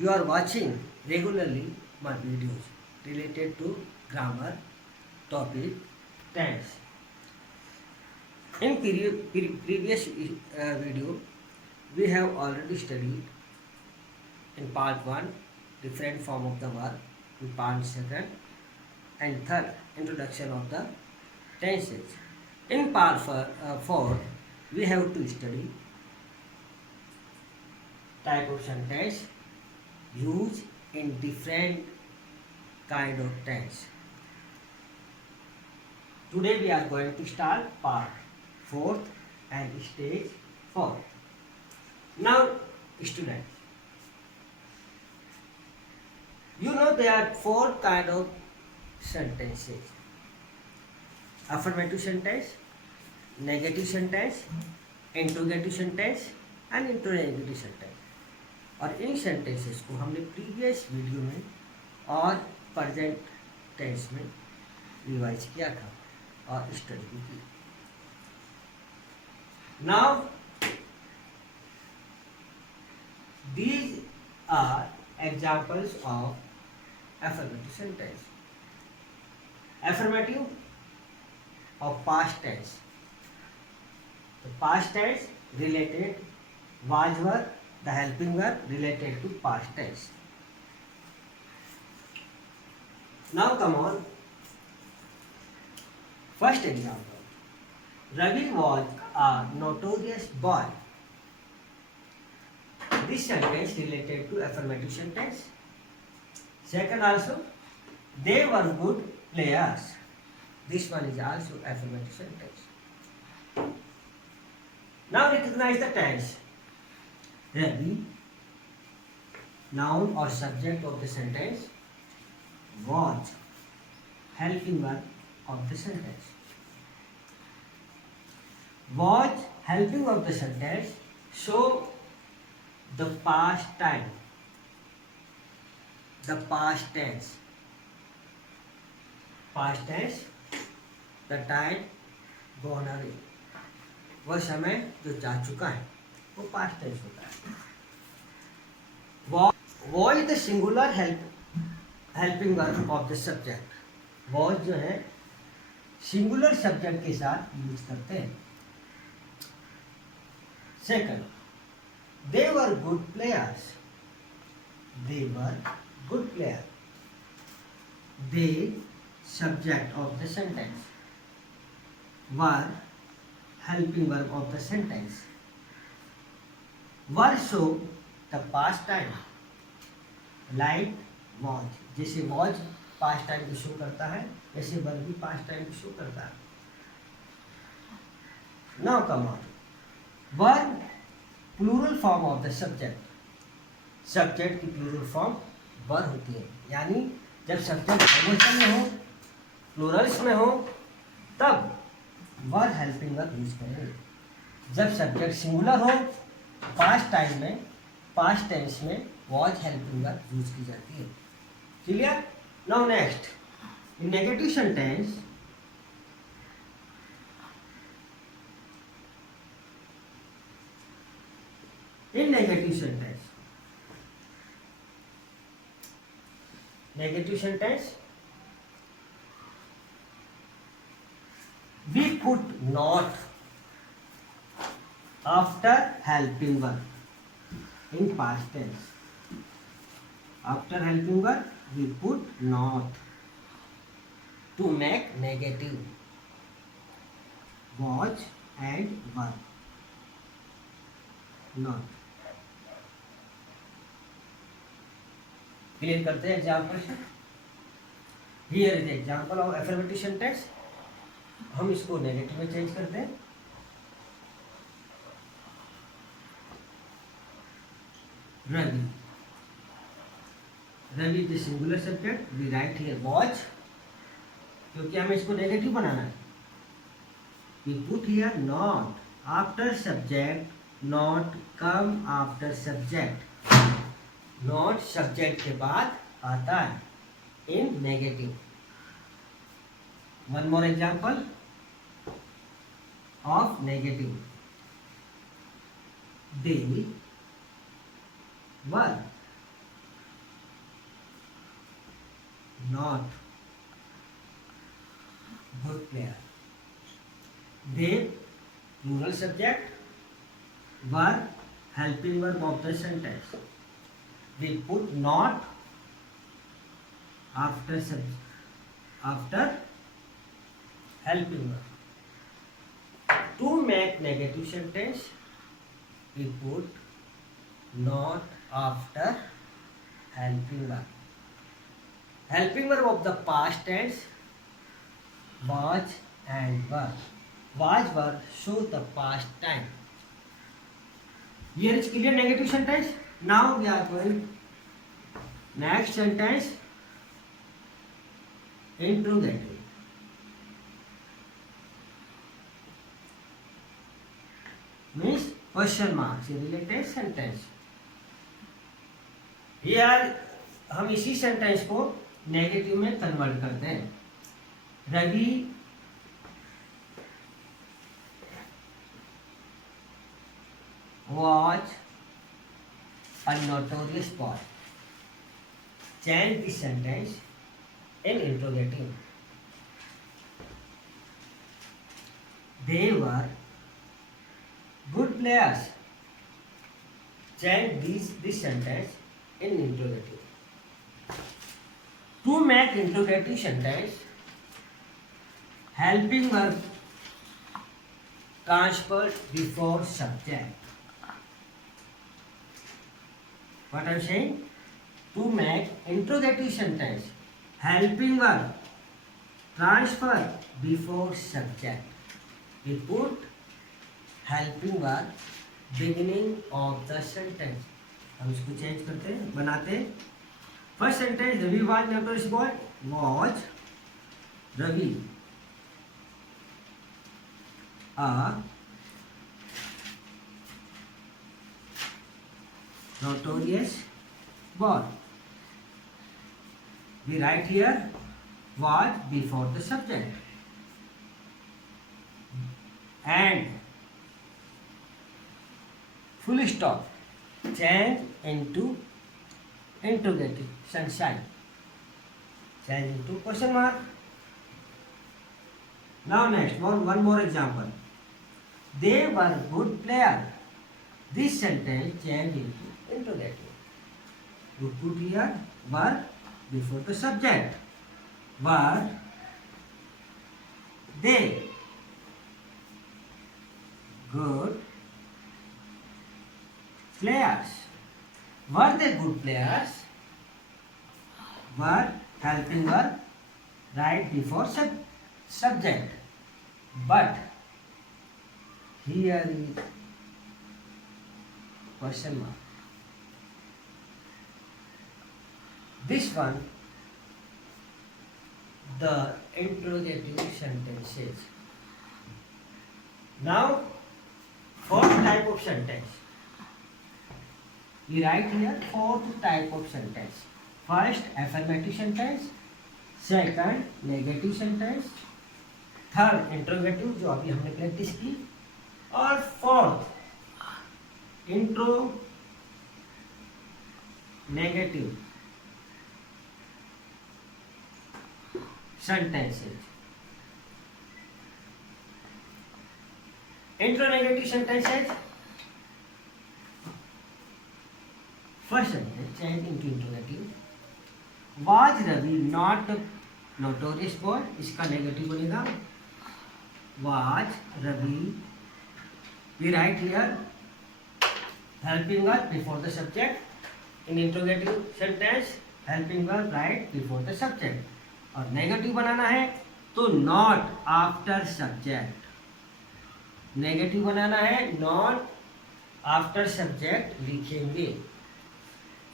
You are watching regularly my videos related to grammar, topic, tense. In previous video, we have already studied in part 1 different form of the verb, in part 2 and third introduction of the tenses. In part 4, we have to study type of sentence used in different kind of tense. Today we are going to start part 4th and stage 4. Now students, you know there are 4 kind of sentences: affirmative sentence, negative sentence, interrogative sentence and interrogative sentence. और इन सेंटेंसेस को हमने previous video में और present tense में रिवाइज किया था और study भी की. Now these are examples of affirmative sentence. Affirmative of past tense. The past tense related was verb, the helping verb related to past tense. Now come on. First example. Ravi was a notorious boy. This sentence related to affirmative sentence. Second also, they were good players. This one is also affirmative sentence. Now recognize the tense. Ravi, noun or subject of the sentence, was helping verb of the sentence. Was helping of the sentence show the past time, the past tense. Past tense, the time gone away. वह समय जो जा चुका है वो past tense होता है. Was the singular helping verb of the subject. Was जो है सिंगुलर सब्जेक्ट के साथ यूज करते हैं. सेकंड, दे were good players. They were good player. They subject of the sentence, were helping verb of the sentence. Were show the past time, like was. जैसे was past time को शो करता है वैसे verb भी past time को शो करता है. Now come on. Verb plural form of the subject. Subject की plural form वर होती है. यानी जब सब्जेक्ट बहुवचन में हो, प्लूरल्स में हो, तब वर हेल्पिंग वर्ब यूज करेंगे. जब सब्जेक्ट सिंगुलर हो, पास्ट टाइम में, पास्ट टेंस में वॉज हेल्पिंग वर्ब यूज की जाती है. Clear? Now next, in negative sentence negative sentence we put not after helping verb in past tense. After helping verb we put not to make negative was and verb. Not. Clear करते हैं example से. Here is example of affirmative sentence. हम इसको negative में change करते हैं. Ravi. Ravi is singular subject. We write here watch, क्योंकि हमें इसको नेगेटिव बनाना है. We put here not after subject. Not come after subject. Not subject के बाद आता है in negative. One more example of negative. They were not good player. They, plural subject, were helping verb of the sentence. We put not after helping verb. To make negative sentence, we put not after helping verb. Helping verb of the past tense, was and were. Was were show the past time. Here is clear negative sentence. Now we are going next sentence, interrogative. Means question mark से related sentence. Here हम इसी सेंटेंस को नेगेटिव में कन्वर्ट करते हैं. Ravi was a notorious boy. Change the sentence in interrogative. They were good players. Change this sentence in interrogative. To make interrogative sentence, helping verb transferred before subject. What I am saying? To make interrogative sentence, helping verb transfer before subject. We put helping verb beginning of the sentence. हम इसको चेंज करते हैं, बनाते हैं. First sentence, Ravi was notorious boy. Was Ravi a notorious boy. We write here was before the subject and full stop. Change into interrogative. Sunshine. Change into question mark. Now next, one more example. They were good player. This sentence change into interrogative. You put here were before the subject. Were they good players? Were they good players? Were helping verb right before subject. But here is question mark. This one, the interrogative sentences. Now, fourth type of sentence. We write here fourth type of sentence. First, affirmative sentence. Second, negative sentence. Third, interrogative जो अभी हमने प्रैक्टिस की. और fourth, intro negative sentences. Intro negative sentences. First sentence change into interrogative. Was Ravi not a notorious boy? इसका नेगेटिव बनेगा. Was Ravi. We write here helping verb before the subject. In interrogative sentence, helping verb right before the subject. और नेगेटिव बनाना है तो not after subject. Negative बनाना है not after subject लिखेंगे.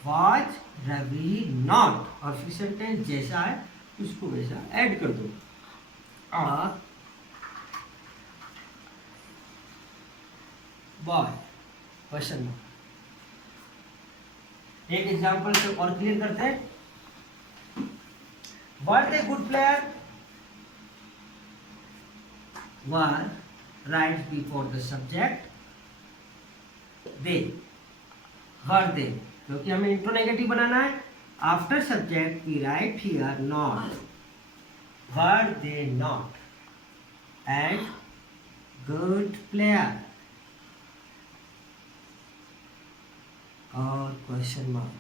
वाज रवि नॉट और फिर सेंटेंस जैसा है उसको वैसा ऐड कर दो. आ बॉय क्वेश्चन मार्क. एक एग्जांपल से और क्लियर करते हैं. Were they good player? Were right before the subject. They. Were they? क्योंकि हमें इंट्रो नेगेटिव बनाना है After subject, we write here not. Were they not? And good player. Or question mark.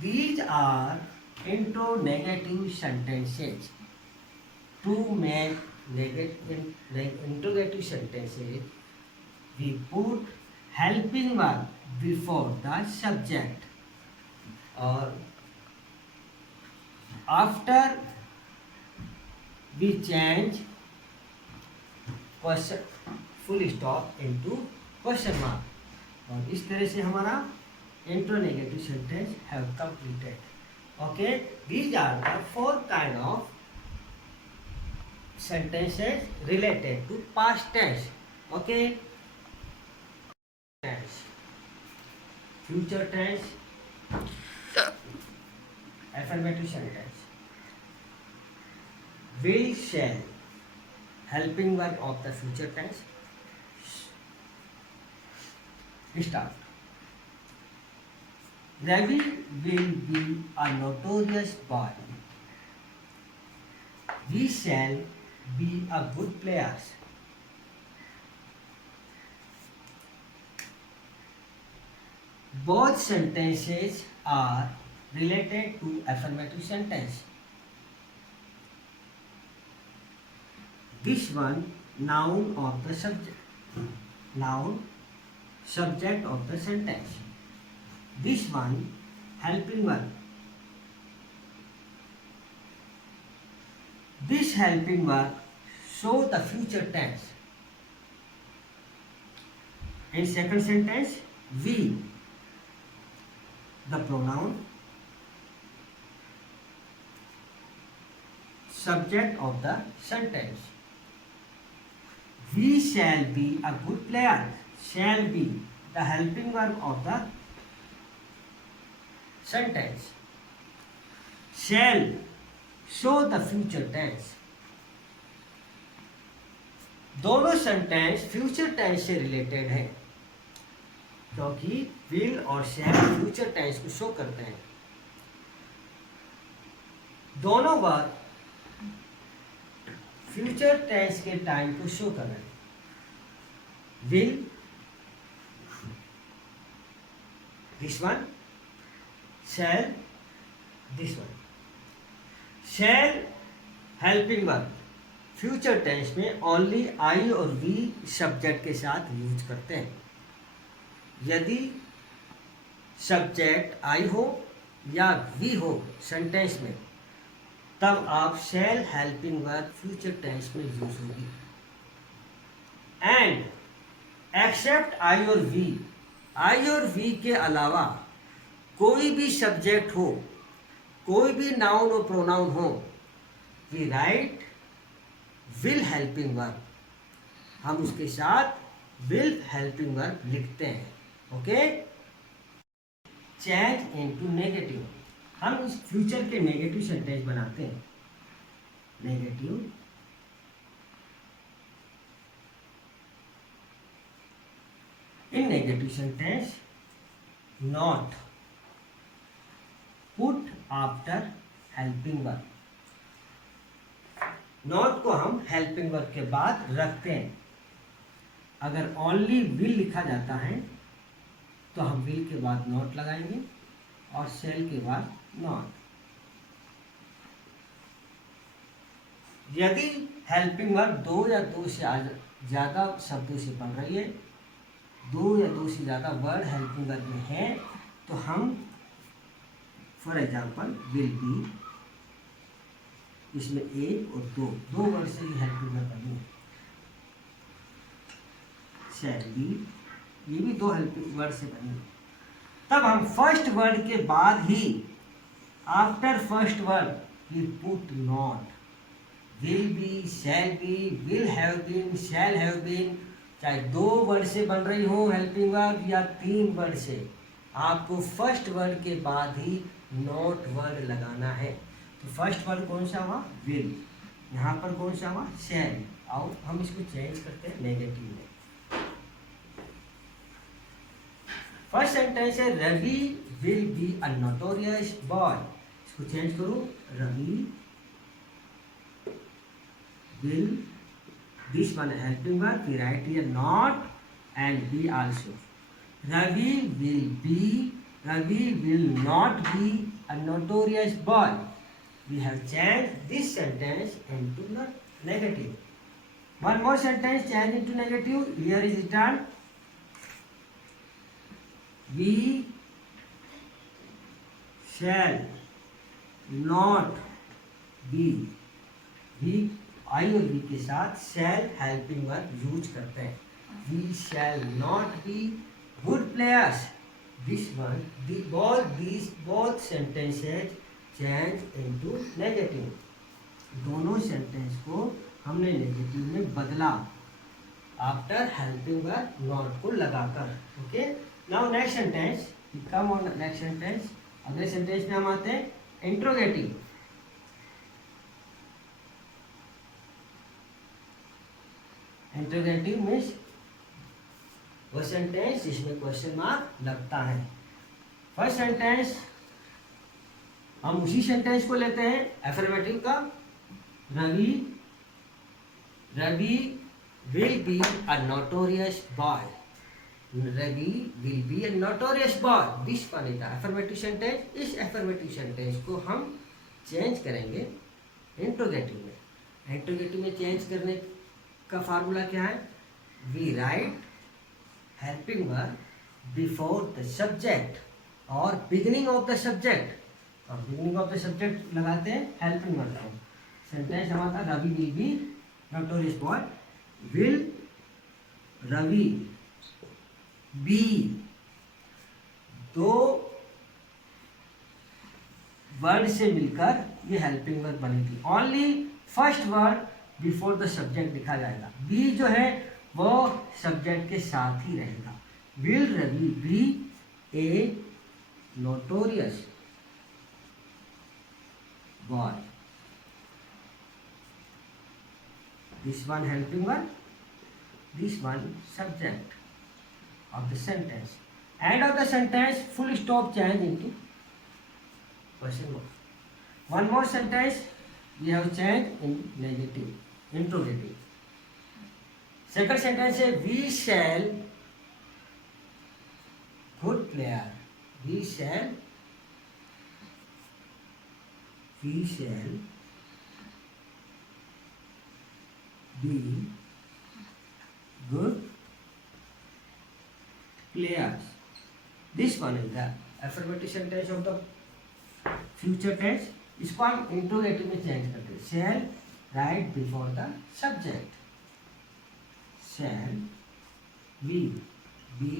These are interrogative sentences. To make interrogative sentences, we put helping verb before the subject. Or after we change question full stop into question mark. और इस तरह से हमारा interronegative sentence have completed. Okay, these are the 4 kind of sentences related to past tense. Okay, tense, future tense, affirmative sentence, will, shall, helping verb of the future tense. Start. Ravi will be a notorious boy. We shall be a good players. Both sentences are related to affirmative sentence. This one, noun of the subject. Noun, subject of the sentence. This one, helping verb. This helping verb show the future tense. In second sentence, we, the pronoun, subject of the sentence. We shall be a good player. Shall be the helping verb of the sentence. Shall show the future tense. दोनों sentence future tense से related है, क्योंकि will और shall future tense को show करते हैं. दोनों verb future tense के टाइम को शो कर रहे हैं. Will, this one, shall, this one. Shall helping verb future tense में ओनली आई और वी सब्जेक्ट के साथ यूज करते हैं. यदि सब्जेक्ट आई हो या वी हो सेंटेंस में, तब आप शैल हेल्पिंग वर्ब फ्यूचर टेंस में यूज होगी. एंड एक्सेप्ट आई और वी, आई और वी के अलावा कोई भी सब्जेक्ट हो, कोई भी नाउन और प्रोनाउन हो, we write will helping verb. हम उसके साथ विल हेल्पिंग वर्ब लिखते हैं. Okay, change into negative. हम इस फ्यूचर के नेगेटिव सेंटेंस बनाते हैं. Negative, in negative sentence not put after helping verb. Not को हम हेल्पिंग वर्ब के बाद रखते हैं. अगर ओनली विल लिखा जाता है तो हम विल के बाद नॉट लगाएंगे और शेल के बाद नॉट. यदि हेल्पिंग वर्ब दो या दो से ज़्यादा शब्दों से बन रही है, दो या दो से ज़्यादा वर्ड हेल्पिंग वर्ब में है, तो हम फॉर एग्जाम्पल विल बी, इसमें एक और दो वर्ड से ही हेल्पिंग वर्ब बनी है. शैल बी, ये भी दो हेल्पिंग वर्ड से बनी है. तब हम फर्स्ट वर्ड के बाद ही after first word we put not. Will be, shall be, will have been, shall have been, चाहे दो वर्ड से बन रही हो हेल्पिंग वर्ब या 3 वर्ड से, आपको फर्स्ट वर्ड के बाद ही नॉट वर्ड लगाना है. तो फर्स्ट वर्ड कौन सा हुआ? विल. यहाँ पर कौन सा हुआ? शैल. और हम इसको चेंज करते हैं नेगेटिव में. फर्स्ट सेंटेंस है Ravi will be a notorious boy. इसको चेंज करो, Ravi will, this one helping verb, we write here not and be also. Ravi will not be a notorious boy. We have changed this sentence into the negative. One more sentence change into negative. Here is written we shall not be। we I और we के साथ shall helping verb use करते हैं। We shall not be good players। This one, both sentences change into negative. दोनों सेंटेंस को हमने नेगेटिव में बदला आफ्टर हेल्पिंग वर्ब नॉट को लगाकर। Okay, now next sentence, come on next sentence. अगले सेंटेंस में हम आते हैं इंट्रोगेटिव। इंट्रोगेटिव मीन्स वो सेंटेंस जिसमें क्वेश्चन मार्क लगता है। फर्स्ट सेंटेंस हम उसी सेंटेंस को लेते हैं एफर्मेटिव का। Ravi will be a notorious boy. Ravi will be a notorious boy, this one is the affirmative sentence. इस एफर्मेटिव सेंटेंस को हम चेंज करेंगे इंट्रोगेटिव में। इंट्रोगेटिव में चेंज करने का फार्मूला क्या है? We write helping verb before the subject और बिगिनिंग ऑफ द सब्जेक्ट। और बिगिनिंग ऑफ द सब्जेक्ट लगाते हैं हेल्पिंग वर्ब को। सेंटेंस हमारा Ravi will be notorious boy. Will Ravi be, दो वर्ड से मिलकर ये हेल्पिंग वर्ब बनेगी। Only first word before the subject लिखा जाएगा। बी जो है वो सब्जेक्ट के साथ ही रहेगा। Will Ravi be a notorious boy, this one helping verb, this one subject of the sentence. End of the sentence, full stop change into question mark. One more sentence we have changed in negative, interrogative. Second sentence is we shall good player, we shall be good players. This one is the affirmative sentence of the future tense. इसको हम इंट्रोगेटिव में change करते हैं। shall right before the subject. Shall we be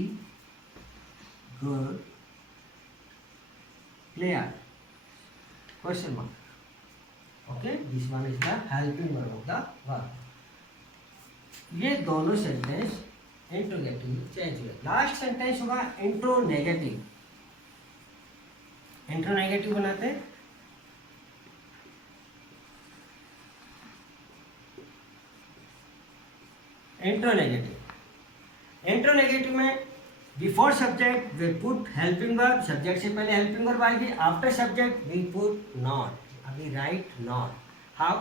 good player? Question mark. Okay, this one is the helping verb of the verb. ये दोनों sentence interrogative में change हुए। Last sentence होगा इंट्रोनेगेटिव। इंट्रोनेगेटिव बनाते हैं। इंट्रोनेगेटिव में before subject we put helping verb. Subject से पहले हेल्पिंग वर्ब आएगी। After subject we put not. अभी राइट नॉट। हाउ,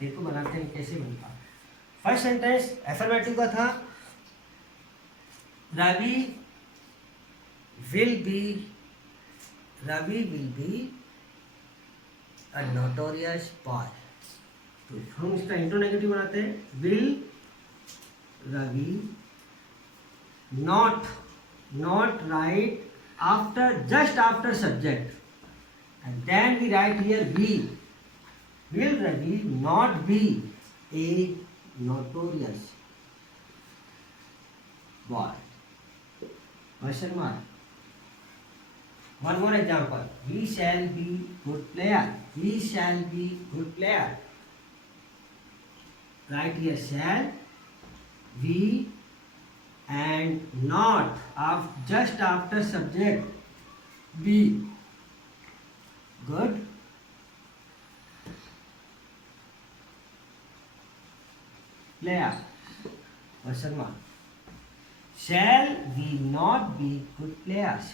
देखो बनाते हैं कैसे बनता। फर्स्ट सेंटेंस एफर्मेटिव का था, Ravi will be a notorious boy. तो हम इसका इंट्रोनेगेटिव बनाते हैं। Will Ravi not write after, just after subject, and then we write here be. Will Ravi not be a notorious boy? Question mark. One more example. We shall be good player. We shall be good player. Write here shall, we and not of just after subject be good player. Question mark. shall we not be good players?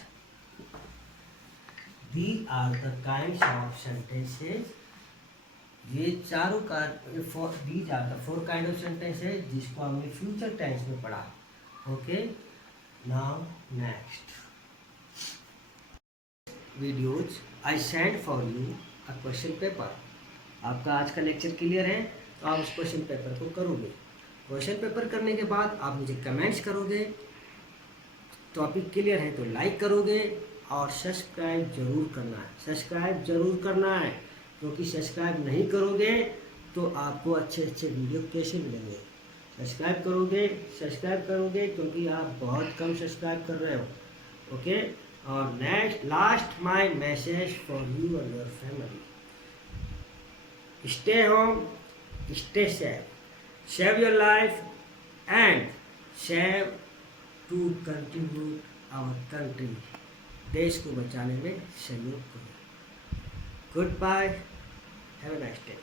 These are the kinds of sentences. ये चारों का these are the four kind of sentences जिसको हमने future tense में पढ़ा. Okay, now next videos I send for you a question paper. आपका आज का लेक्चर क्लियर है तो आप उस क्वेश्चन पेपर को करोगे. क्वेश्चन पेपर करने के बाद आप मुझे कमेंट्स करोगे. टॉपिक क्लियर है तो लाइक करोगे और सब्सक्राइब जरूर करना है. सब्सक्राइब जरूर करना है क्योंकि सब्सक्राइब नहीं करोगे तो आपको अच्छे अच्छे वीडियो कैसे मिलेंगे. सब्सक्राइब करोगे क्योंकि आप बहुत कम सब्सक्राइब कर रहे हो. ओके, और next last my message for you and your family. Stay home, stay safe, save your life and save to contribute our country. देश को बचाने में सहयोग करो. Goodbye, have a nice day.